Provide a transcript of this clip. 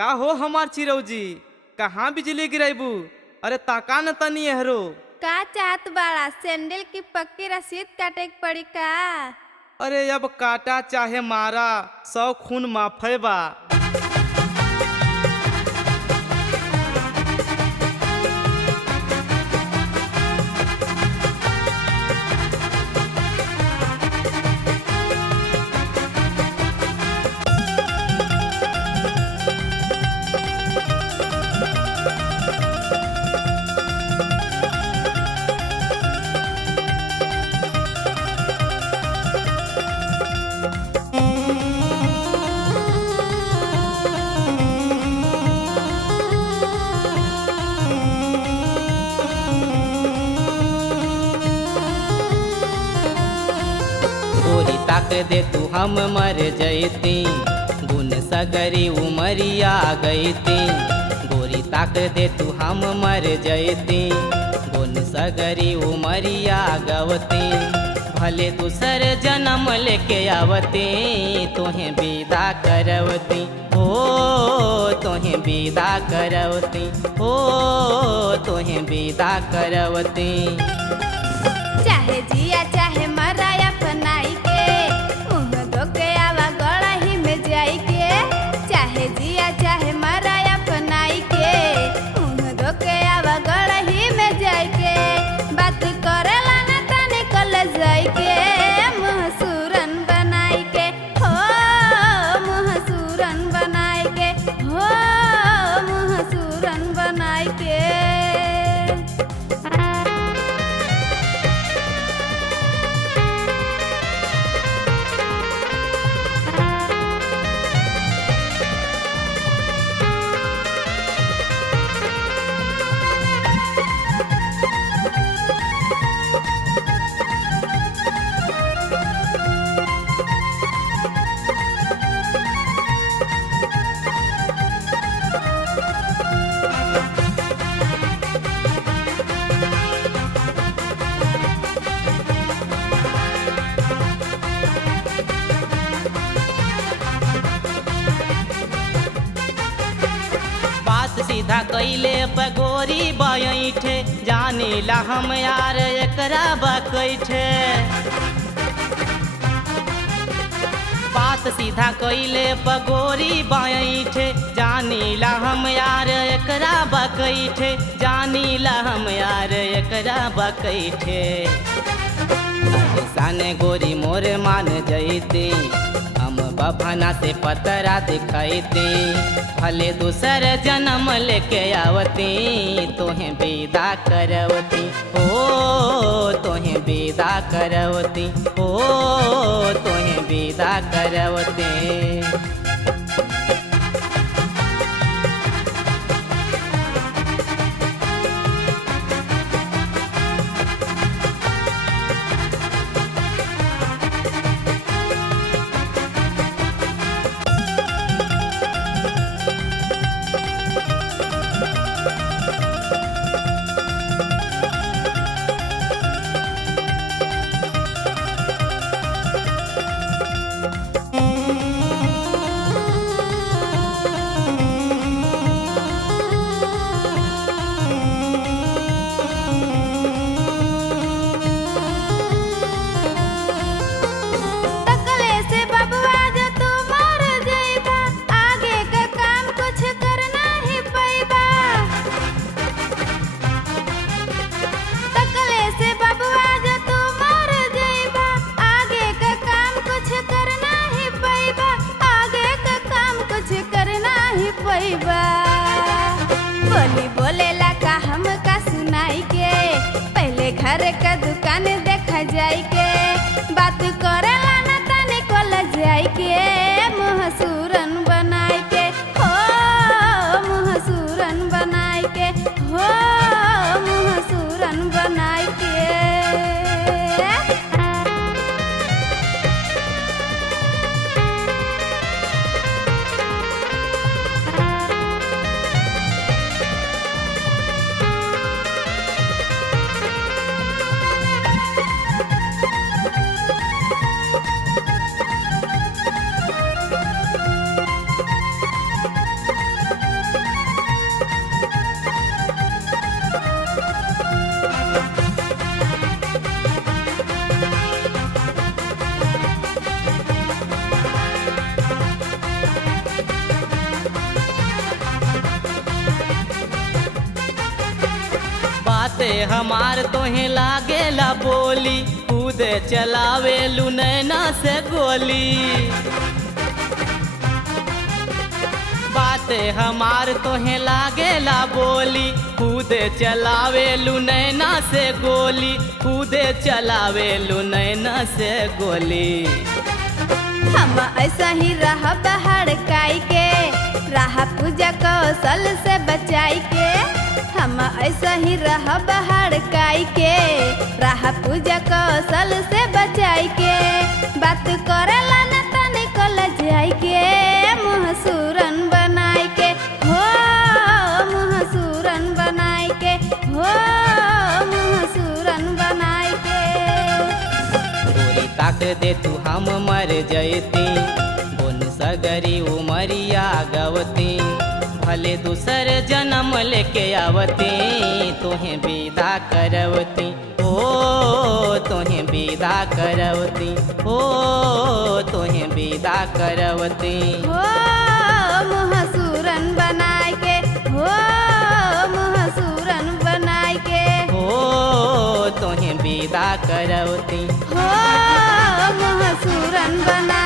का हो हमार चिरौजी, कहाँ बिजली गिराबू? अरे ताका न तनी हरो। का चाहत बाड़ा? सैंडल की पक्की रसीद काटे के पड़ी का? अरे अब काटा चाहे मारा, 100 खून माफे बा। गोरी ताक दे तू हम मर जैती, गुन सगरी उमरिया गईती। गोरी ताक दे तू हम मर जैती, गुन सगरी उमरिया गवती। भले दूसर जन्म लेके आवती, तोहें विदा करवती। हो तोहें विदा करवती, हो तोहें विदा करवती। चाहे जिया चाहे मरा अपनाई के, मुँह धोके आवा गड़ा ही में जाई के। चाहे जिया चाहे मरा अपनाई के, मुँह धोके आवा गड़ा ही में जाई के। बात करेला ना तनी कल जाई के, मुँह सूरन बनाई के। हो मुँह सूरन बनाई के, हो मुँह सूरन बनाई के। बात सीधा कैले पगोरी बैठे, जाने ला हम यार एकरा बकैठे। बात सीधा कैले पगोरी बैठे, जाने ला हम यार एकरा बकैठे। जानी ला हम यार एकरा बकैठे। साने गोरी मोर मान जैती, हम बभना से पतरा दिखैती। भले दूसर जन्म लेके आवती, तोहें विदा करवती। हो तोहें विदा करवती, हो तोहें विदा करवती। तकले से बबुआ जो तू मर जइबा, आगे का काम कुछ करना ही पैबा। तकले से बबुआ जो तू मर जइबा, आगे का काम कुछ करना ही पैबा। आगे का काम कुछ करना ही पैबा। बोली बोलेला का हम का सुनाई के, पहले घर का दुकान देखा जाई के। बात करेला ना तनी कोल जाई के, मुँह सूरन बनाई के। हो मुँह सूरन बनाई के, हो मुँह सूरन बनाई के। बाते हमार तोहे लागेला बोली, कूद चलावे नैना से गोली। बाते हमार तोहे लागेला बोली, कूद चलावे नैना से गोली, कूद चलावे नैना से गोली। हम ऐसा ही रह हड़काई के, राह पूजा कौशल से बचाई के। हम ऐसा ही रह हड़काई के, राह पूजा कौशल से बचाई के। बात करेला न तनिको लजाई के, मुँह सूरन बनाई के हो, मुँह सूरन बनाई के हो, मुँह सूरन बनाई के। गोरी ताक दे तू हम मर जयती, बोन सगरी उमरिया गवती। भले दूसर जन्म लेके आवती, तोहें विदा करवती, ओ तोहें विदा करवती, ओ तोहें विदा करवती। हो मुँह सूरन बनाए के हो, मुँह सूरन बनाए के हो तोहें विदा करवती, हो, मुँह सूरन बनाए